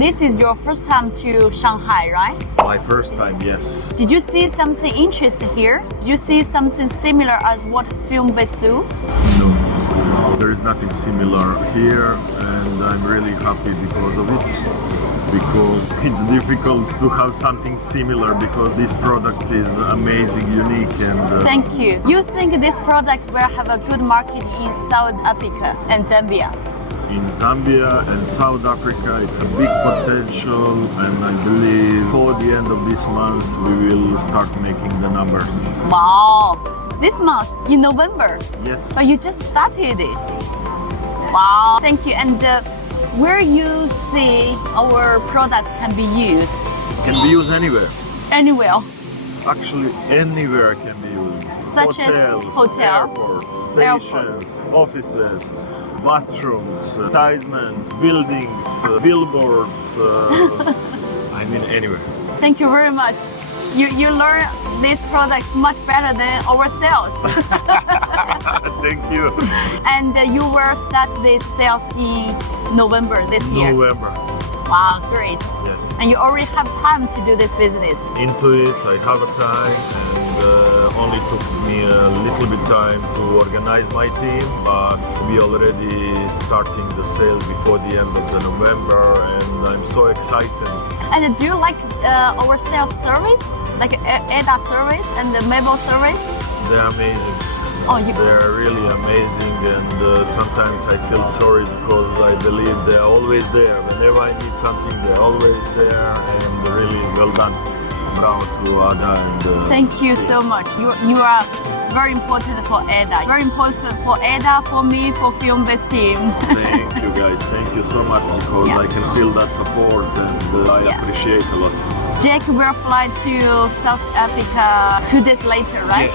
this is your first time to Shanghai, right? My first time, yes. Did you see something interesting here? Did you see something similar as what Filmbase do? No, there is nothing similar here, and I'm really happy because of it. Because it's difficult to have something similar because this product is amazing, unique, and Thank you. You think this product will have a good market in South Africa and Zambia? in Zambia and South Africa, it's a big potential, and I believe for the end of this month we will start making the numbers. Wow! This month, in November? Yes. But you just started it. Wow! Thank you. And where you see our products can be used? Can be used anywhere. Anywhere. Actually, anywhere can be used. Such as hotel, airports, stations, offices, bathrooms, advertisements, buildings, billboards. I mean, anywhere. Thank you very much. You learn these products much better than ourselves. Thank you. And you will start this sales in November this year. November. Wow, great. Yes. And you already have time to do this business. Into it, I have a time, and only took me a little bit time to organize my team, but we already starting the sales before the end of the November, and I'm so excited. And do you like our sales service, like ADA service and the Mabel service? They're amazing. Oh, They're really amazing, and sometimes I feel sorry because I believe they're always there. Whenever I need something, they're always there, and really well done. Bravo to Ada and Thank you so much. You are very important for ADA. Very important for ADA, for me, for Filmbase team. Thank you guys, thank you so much, because I can feel that support, and I appreciate a lot. Jake will fly to South Africa 2 days later, right?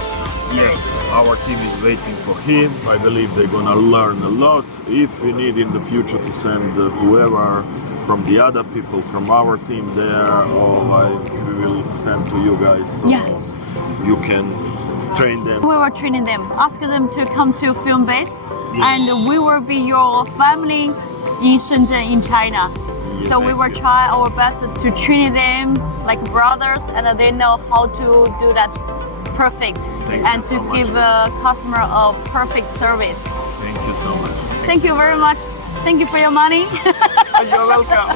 Yes. Our team is waiting for him. I believe they're gonna learn a lot. If we need in the future to send whoever from the other people from our team there, we will send to you guys so you can train them. We will train them, ask them to come to Filmbase, and we will be your family in Shenzhen in China. So we will try our best to train them like brothers, and they know how to do that perfect and to give a customer a perfect service. Thank you so much. Thank you very much. Thank you for your money. You're welcome.